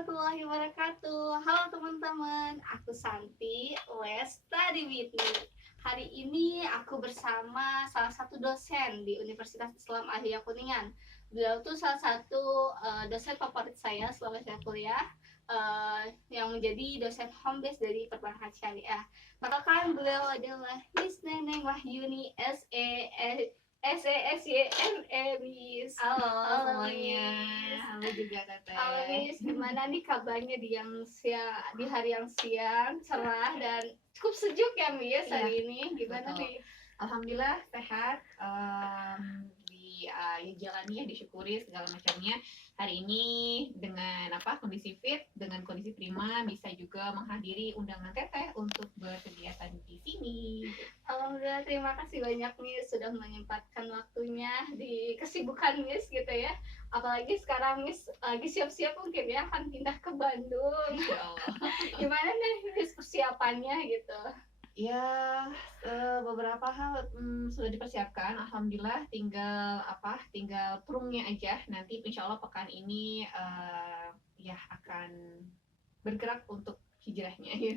warahmatullahi wabarakatuh. Halo teman-teman, aku Santi, Let's Study with Me. Hari ini aku bersama salah satu dosen di Universitas Islam Ahya Kuningan. Beliau tuh salah satu dosen favorit saya selama saya kuliah, yang menjadi dosen home base dari perbankan syariah. Perkenalkan, beliau adalah Miss Neneng Wahyuni SESYME Miss. Halo Halo semuanya, Miss. halo juga Teteh. Halo Miss, gimana nih kabarnya di hari yang siang, cerah dan cukup sejuk ya Miss hari ini? Gimana betul. nih? Alhamdulillah sehat, jalani ya, disyukuri segala macamnya. Hari ini dengan kondisi fit, dengan kondisi prima, bisa juga menghadiri undangan Teteh untuk berkegiatan di sini. Alhamdulillah, terima kasih banyak Miss sudah menyempatkan waktunya di kesibukan Miss gitu ya. Apalagi sekarang Miss lagi siap-siap mungkin ya akan pindah ke Bandung. Insya Allah. Gimana nih Miss persiapannya gitu? Ya, beberapa hal sudah dipersiapkan. Alhamdulillah, tinggal perungnya aja. Nanti insya Allah pekan ini akan bergerak untuk hijrahnya.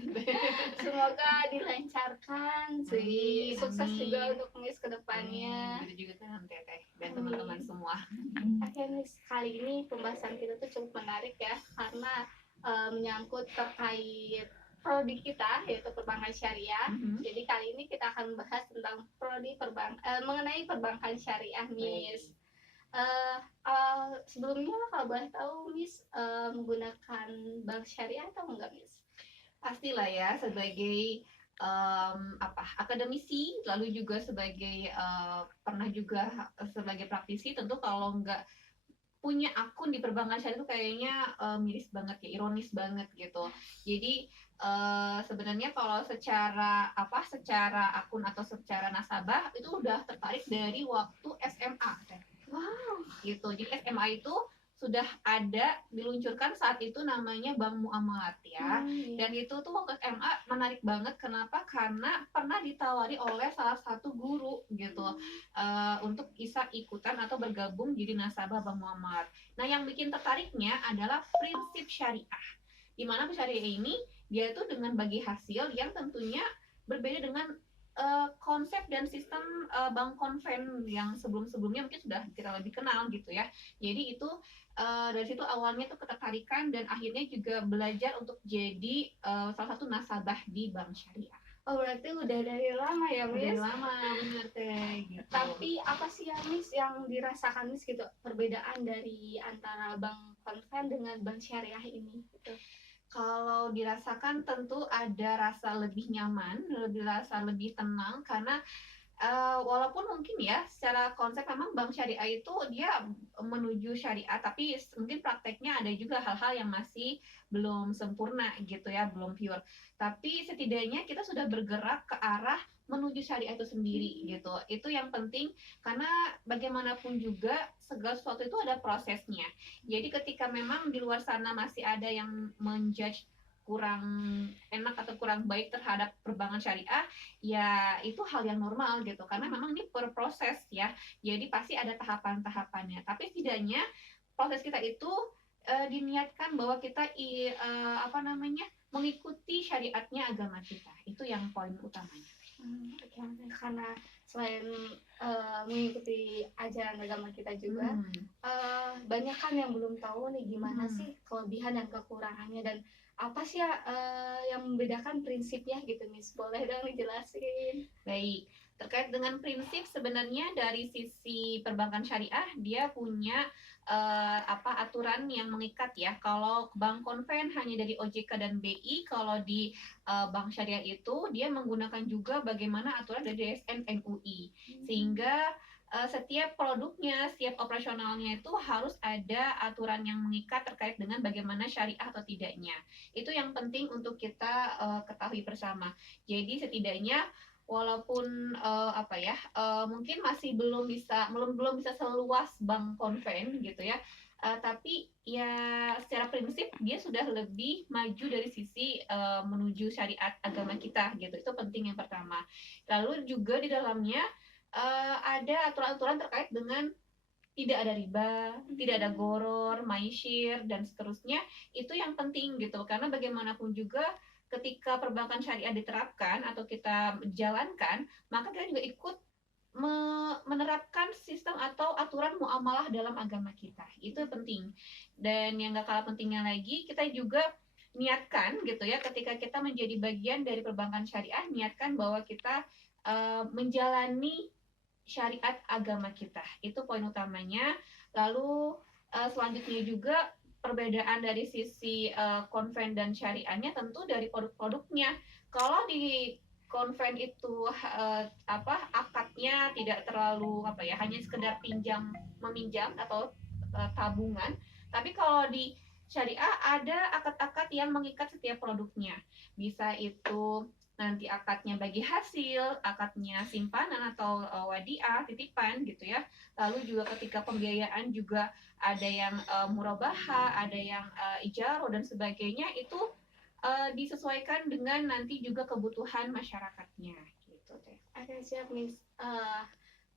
Semoga dilancarkan, Amin, sukses amin. juga untuk Miss ke depannya. Begitu juga kan Teteh dan teman-teman semua. Oke Miss, kali ini pembahasan kita tuh cukup menarik ya, karena menyangkut terkait prodi kita yaitu perbankan syariah. Jadi kali ini kita akan bahas tentang prodi mengenai perbankan syariah Miss. Sebelumnya kalau boleh tahu Miss menggunakan bank syariah atau enggak Miss? Pastilah ya, sebagai akademisi, lalu juga sebagai pernah juga sebagai praktisi, tentu kalau nggak punya akun di perbankan syariah itu kayaknya miris banget ya, ironis banget gitu. Jadi sebenarnya kalau secara akun atau secara nasabah itu udah tertarik dari waktu SMA. Wow. Gitu. Jadi SMA itu sudah ada diluncurkan saat itu namanya Bank Muamalat ya. Dan itu tuh waktu SMA menarik banget. Kenapa? Karena pernah ditawari oleh salah satu guru gitu untuk bisa ikutan atau bergabung jadi nasabah Bank Muamalat. Nah, yang bikin tertariknya adalah prinsip syariah. Di mana syariah ini dia itu dengan bagi hasil yang tentunya berbeda dengan konsep dan sistem bank konven yang sebelum-sebelumnya mungkin sudah kita lebih kenal gitu ya. Jadi itu dari situ awalnya tuh ketertarikan dan akhirnya juga belajar untuk jadi salah satu nasabah di bank syariah. Oh, berarti udah dari lama ya Miss? Udah lama, bener Teh gitu. Tapi apa sih ya Miss yang dirasakan Miss gitu, perbedaan dari antara bank konven dengan bank syariah ini gitu? Kalau dirasakan tentu ada rasa lebih nyaman, rasa lebih tenang karena walaupun mungkin ya secara konsep memang bank syariah itu dia menuju syariah, tapi mungkin prakteknya ada juga hal-hal yang masih belum sempurna gitu ya, belum pure. Tapi setidaknya kita sudah bergerak ke arah menuju syariah itu sendiri gitu. Itu yang penting karena bagaimanapun juga segala sesuatu itu ada prosesnya. Jadi ketika memang di luar sana masih ada yang menjudge kurang enak atau kurang baik terhadap perbankan syariah, ya itu hal yang normal gitu karena memang ini berproses ya, jadi pasti ada tahapan-tahapannya, tapi setidaknya proses kita itu diniatkan bahwa kita mengikuti syariatnya agama kita, itu yang poin utamanya. Karena selain mengikuti ajaran agama kita juga, banyak kan yang belum tahu nih gimana sih kelebihan dan kekurangannya, dan apa sih ya yang membedakan prinsipnya gitu Miss, boleh dong dijelasin? Baik, terkait dengan prinsip sebenarnya dari sisi perbankan syariah dia punya aturan yang mengikat ya. Kalau bank konven hanya dari OJK dan BI, kalau di bank syariah itu dia menggunakan juga bagaimana aturan dari DSN MUI, sehingga setiap produknya, setiap operasionalnya itu harus ada aturan yang mengikat terkait dengan bagaimana syariah atau tidaknya. Itu yang penting untuk kita ketahui bersama. Jadi setidaknya walaupun mungkin masih belum bisa seluas bank konven gitu ya, tapi ya secara prinsip dia sudah lebih maju dari sisi menuju syariat agama kita gitu. Itu penting yang pertama. Lalu juga di dalamnya ada aturan-aturan terkait dengan tidak ada riba, tidak ada goror, maisir, dan seterusnya. Itu yang penting gitu, karena bagaimanapun juga ketika perbankan syariah diterapkan atau kita jalankan, maka kita juga ikut menerapkan sistem atau aturan muamalah dalam agama kita. Itu penting. Dan yang gak kalah pentingnya lagi, kita juga niatkan gitu ya, ketika kita menjadi bagian dari perbankan syariah, niatkan bahwa kita menjalani syariat agama kita. Itu poin utamanya. Lalu selanjutnya juga perbedaan dari sisi konven dan syariahnya tentu dari produk-produknya. Kalau di konven itu akadnya tidak terlalu hanya sekedar pinjam meminjam atau tabungan, tapi kalau di syariah ada akad-akad yang mengikat setiap produknya. Bisa itu nanti akadnya bagi hasil, akadnya simpanan atau wadiah, titipan gitu ya. Lalu juga ketika pembiayaan juga ada yang murabaha, ada yang ijaro dan sebagainya, itu disesuaikan dengan nanti juga kebutuhan masyarakatnya gitu teh. Oke, siap Miss.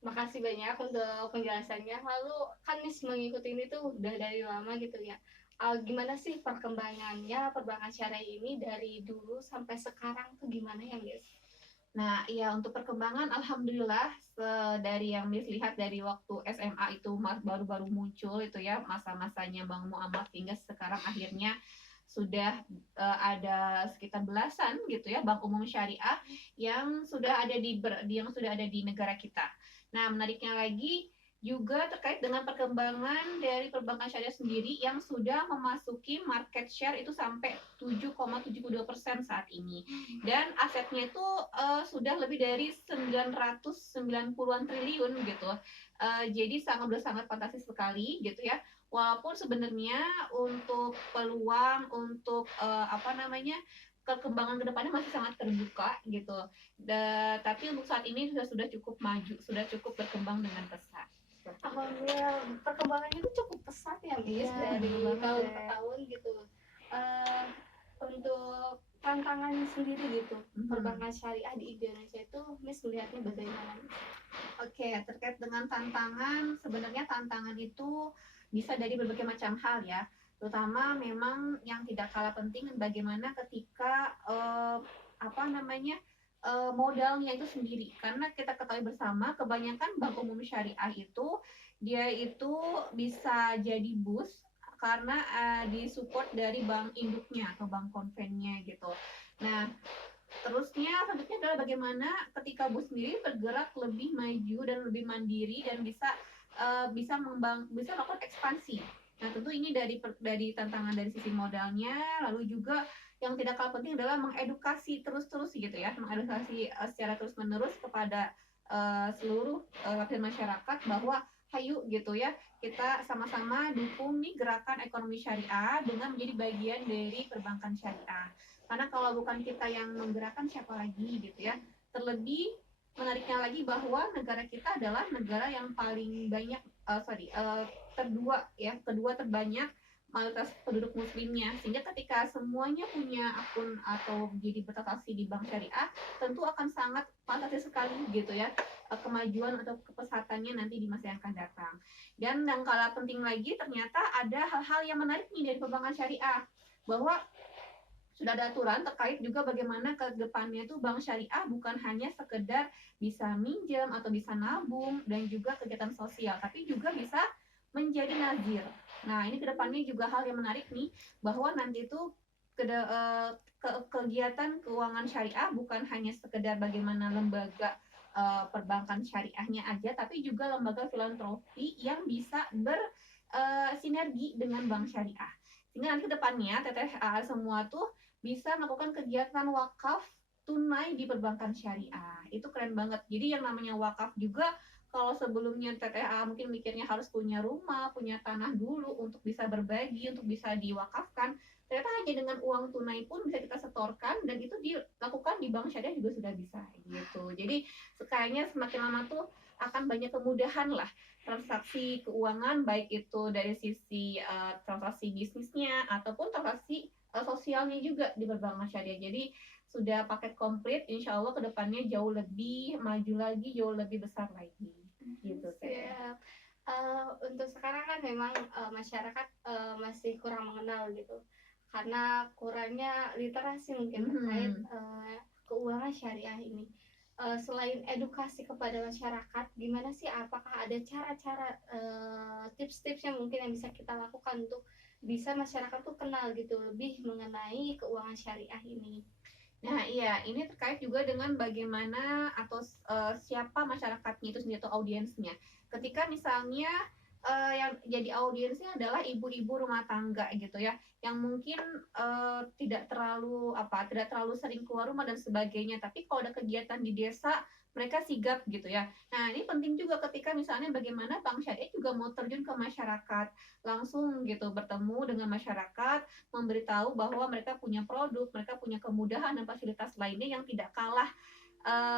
Makasih banyak untuk penjelasannya. Lalu kan Miss mengikuti ini tuh udah dari lama gitu ya. Gimana sih perkembangannya perbankan syariah ini dari dulu sampai sekarang tuh gimana ya Miss? Nah, iya untuk perkembangan alhamdulillah dari yang Miss lihat dari waktu SMA itu baru-baru muncul itu ya masa-masanya Bank Muamalah hingga sekarang akhirnya sudah ada sekitar belasan gitu ya bank umum syariah yang sudah ada di negara kita. Nah, menariknya lagi juga terkait dengan perkembangan dari perbankan syariah sendiri yang sudah memasuki market share itu sampai 7,72% saat ini. Dan asetnya itu sudah lebih dari 990-an triliun gitu. Jadi udah sangat fantastis sekali gitu ya. Walaupun sebenarnya untuk peluang untuk perkembangan kedepannya masih sangat terbuka gitu. Tapi untuk saat ini sudah cukup maju, sudah cukup berkembang dengan pesat. Alhamdulillah perkembangannya itu cukup pesat ya Miss dari tahun ke tahun gitu. Untuk tantangannya sendiri gitu, perbankan syariah di Indonesia itu Miss melihatnya bagaimana? Oke, terkait dengan tantangan, sebenarnya tantangan itu bisa dari berbagai macam hal ya. Terutama memang yang tidak kalah penting bagaimana ketika modalnya itu sendiri. Karena kita ketahui bersama kebanyakan bank umum syariah itu dia itu bisa jadi boost karena disupport dari bank induknya atau bank konvennya gitu. Nah, terusnya selanjutnya adalah bagaimana ketika bus sendiri bergerak lebih maju dan lebih mandiri dan bisa melakukan ekspansi. Nah, tentu ini dari tantangan dari sisi modalnya, lalu juga yang tidak kalah penting adalah mengedukasi terus-terus gitu ya, mengedukasi secara terus-menerus kepada seluruh lapisan masyarakat bahwa hayu gitu ya, kita sama-sama dukung nih gerakan ekonomi syariah dengan menjadi bagian dari perbankan syariah. Karena kalau bukan kita yang menggerakkan siapa lagi gitu ya. Terlebih menariknya lagi bahwa negara kita adalah negara yang paling banyak kedua terbanyak mayoritas penduduk muslimnya, sehingga ketika semuanya punya akun atau jadi bertransaksi di bank syariah tentu akan sangat fantastis sekali gitu ya kemajuan atau kepesatannya nanti di masa yang akan datang. Dan yang kalah penting lagi ternyata ada hal-hal yang menarik nih dari perbankan syariah, bahwa sudah ada aturan terkait juga bagaimana ke depannya itu bank syariah bukan hanya sekedar bisa minjem atau bisa nabung dan juga kegiatan sosial, tapi juga bisa menjadi nazir. Nah, ini kedepannya juga hal yang menarik nih, bahwa nanti itu kegiatan keuangan syariah bukan hanya sekedar bagaimana lembaga perbankan syariahnya aja, tapi juga lembaga filantropi yang bisa bersinergi dengan bank syariah. Sehingga nanti kedepannya teteh semua tuh bisa melakukan kegiatan wakaf tunai di perbankan syariah. Itu keren banget. Jadi yang namanya wakaf juga, kalau sebelumnya TTA mungkin mikirnya harus punya rumah, punya tanah dulu untuk bisa berbagi, untuk bisa diwakafkan, ternyata hanya dengan uang tunai pun bisa kita setorkan dan itu dilakukan di bank syariah juga sudah bisa gitu. Jadi kayaknya semakin lama tuh akan banyak kemudahan lah transaksi keuangan, baik itu dari sisi transaksi bisnisnya ataupun transaksi sosialnya juga di perbankan syariah. Jadi sudah paket komplit, insya Allah kedepannya jauh lebih maju lagi, jauh lebih besar lagi gitu. Siap. Untuk sekarang kan memang masyarakat masih kurang mengenal gitu. karena kurangnya literasi mungkin terkait keuangan syariah ini. Selain edukasi kepada masyarakat, gimana sih, apakah ada cara-cara, tips-tips yang mungkin yang bisa kita lakukan untuk bisa masyarakat tuh kenal gitu lebih mengenai keuangan syariah ini? Nah, iya, ini terkait juga dengan bagaimana atau siapa masyarakatnya itu sendiri atau audiensnya. Ketika misalnya yang jadi audiensnya adalah ibu-ibu rumah tangga gitu ya, yang mungkin tidak terlalu sering keluar rumah dan sebagainya. Tapi kalau ada kegiatan di desa, mereka sigap gitu ya. Nah, ini penting juga ketika misalnya bagaimana Bank Syariah juga mau terjun ke masyarakat, langsung gitu bertemu dengan masyarakat, memberitahu bahwa mereka punya produk, mereka punya kemudahan dan fasilitas lainnya yang tidak kalah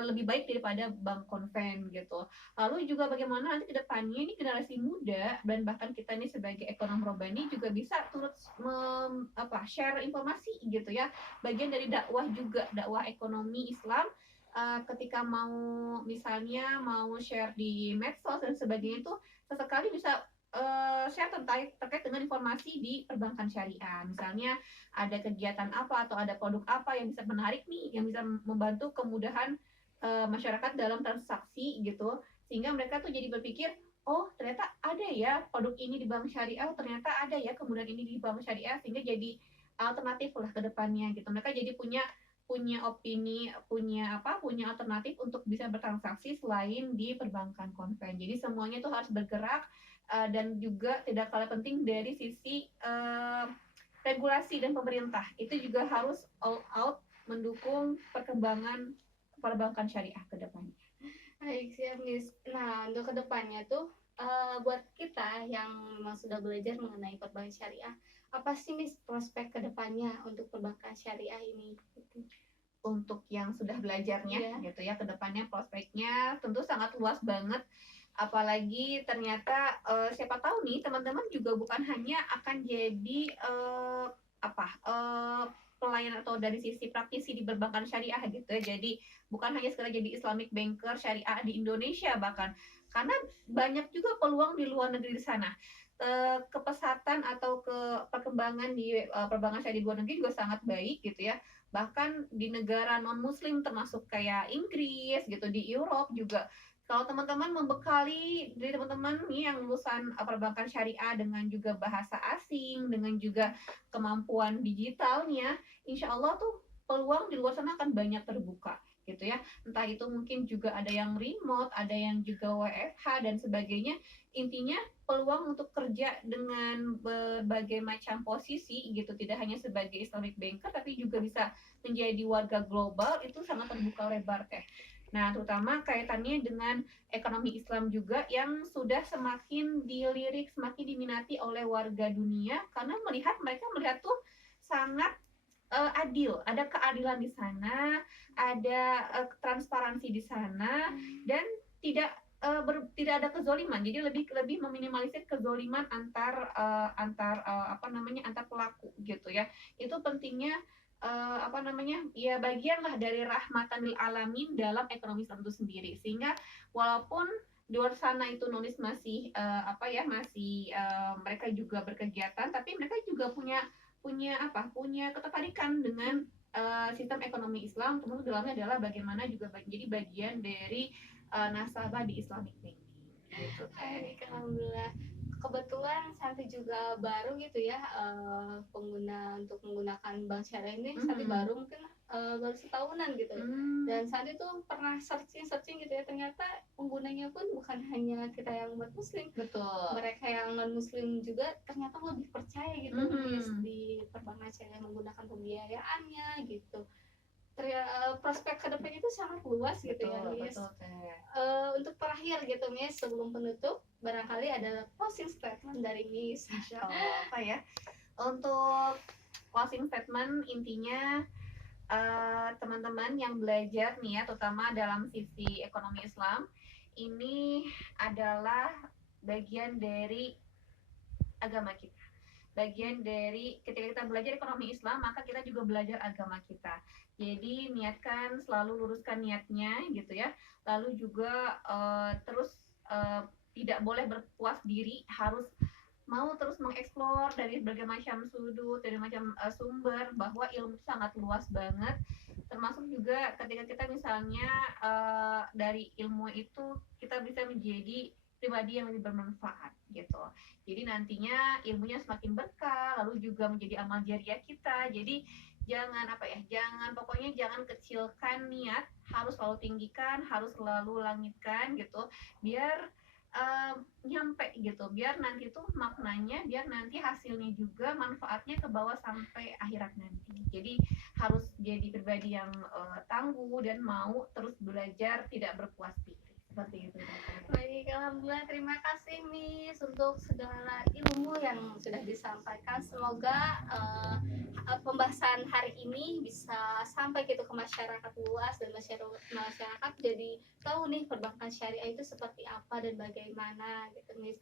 lebih baik daripada bank konven gitu. Lalu juga bagaimana nanti ke depannya ini generasi muda dan bahkan kita nih sebagai ekonom Robani juga bisa turut share informasi gitu ya. Bagian dari dakwah juga, dakwah ekonomi Islam ketika mau misalnya mau share di medsos dan sebagainya itu sesekali bisa share terkait dengan informasi di perbankan syariah. Misalnya ada kegiatan apa atau ada produk apa yang bisa menarik nih, yang bisa membantu kemudahan masyarakat dalam transaksi gitu, sehingga mereka tuh jadi berpikir, oh ternyata ada ya produk ini di bank syariah, oh, ternyata ada ya kemudian ini di bank syariah, sehingga jadi alternatif lah ke depannya gitu. Mereka jadi punya punya opini, punya alternatif untuk bisa bertransaksi selain di perbankan konven. Jadi semuanya tuh harus bergerak dan juga tidak kalah penting dari sisi regulasi dan pemerintah itu juga harus all out mendukung perkembangan perbankan syariah ke depannya. Baik, siap, Miss. Nah, untuk kedepannya tuh, buat kita yang memang sudah belajar mengenai perbankan syariah, apa sih, Miss, prospek kedepannya untuk perbankan syariah ini? Gitu. Untuk yang sudah belajarnya gitu ya, kedepannya prospeknya tentu sangat luas banget. Apalagi ternyata siapa tahu nih teman-teman juga bukan hanya akan jadi pelayan atau dari sisi praktisi di perbankan syariah gitu ya. Jadi bukan hanya sekedar jadi Islamic banker syariah di Indonesia bahkan, karena banyak juga peluang di luar negeri di sana. Kepesatan atau ke perkembangan di perbankan syariah di luar negeri juga sangat baik gitu ya. Bahkan di negara non muslim termasuk kayak Inggris gitu, di Europe juga, kalau teman-teman membekali dari teman-teman nih yang lulusan perbankan syariah dengan juga bahasa asing, dengan juga kemampuan digitalnya, insya Allah tuh peluang di luar sana akan banyak terbuka gitu ya. Entah itu mungkin juga ada yang remote, ada yang juga WFH dan sebagainya. Intinya peluang untuk kerja dengan berbagai macam posisi gitu, tidak hanya sebagai Islamic banker tapi juga bisa menjadi warga global itu sangat terbuka lebar teh. Nah, terutama kaitannya dengan ekonomi Islam juga yang sudah semakin dilirik, semakin diminati oleh warga dunia karena mereka melihat tuh sangat adil, ada keadilan di sana, ada transparansi di sana dan tidak ada kezoliman. Jadi lebih meminimalisir kezoliman antar pelaku gitu ya. Itu pentingnya ya bagian lah dari rahmatan lil alamin dalam ekonomi Islam itu sendiri, sehingga walaupun di luar sana itu nulis masih mereka juga berkegiatan tapi mereka juga punya ketertarikan dengan sistem ekonomi Islam, termasuk dalamnya adalah bagaimana juga jadi bagian dari nasabah di Islamic banking gitu. Alhamdulillah, kebetulan Santi juga baru gitu ya, untuk menggunakan bank syariah ini. Santi baru mungkin baru setahunan gitu. Dan Santi tuh pernah searching gitu ya, ternyata penggunanya pun bukan hanya kita yang umat muslim. Betul. Mereka yang non muslim juga ternyata lebih percaya gitu di perbankan syariah menggunakan pembiayaannya gitu. Prospek kedepannya itu sangat luas gitu ya, Miss. Untuk terakhir gitu, Miss, sebelum penutup, barangkali ada closing statement dari Miss. Insya Allah apa ya? Untuk closing statement intinya teman-teman yang belajar nih ya, terutama dalam sisi ekonomi Islam, ini adalah bagian dari agama kita. Bagian dari ketika kita belajar ekonomi Islam, maka kita juga belajar agama kita. Jadi niatkan, selalu luruskan niatnya gitu ya. Lalu juga terus tidak boleh berpuas diri, harus mau terus mengeksplor dari berbagai macam sudut, dari macam sumber, bahwa ilmu itu sangat luas banget, termasuk juga ketika kita misalnya dari ilmu itu kita bisa menjadi pribadi yang lebih bermanfaat gitu. Jadi nantinya ilmunya semakin berkah, lalu juga menjadi amal jariah kita. Jadi jangan apa ya, jangan pokoknya jangan kecilkan niat, harus selalu tinggikan, harus selalu langitkan gitu, biar nyampe gitu, biar nanti tuh maknanya, biar nanti hasilnya juga manfaatnya ke bawah sampai akhirat nanti. Jadi harus jadi pribadi yang tangguh dan mau terus belajar, tidak berpuas diri seperti itu. Baik, alhamdulillah, terima kasih Miss untuk segala ilmu yang sudah disampaikan. Semoga pembahasan hari ini bisa sampai gitu ke masyarakat luas, dan masyarakat jadi tahu nih perbankan syariah itu seperti apa dan bagaimana gitu Miss.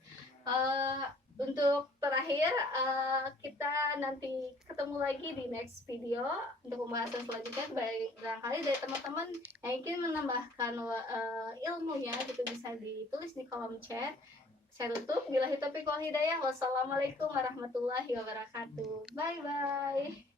Untuk terakhir, kita nanti ketemu lagi di next video untuk pembahasan selanjutnya. Baik, barangkali dari teman-teman yang ingin menambahkan ilmunya gitu bisa ditulis di kolom chat. Saya tutup. Billahi taufiq wal hidayah. Wassalamualaikum warahmatullahi wabarakatuh. Bye bye.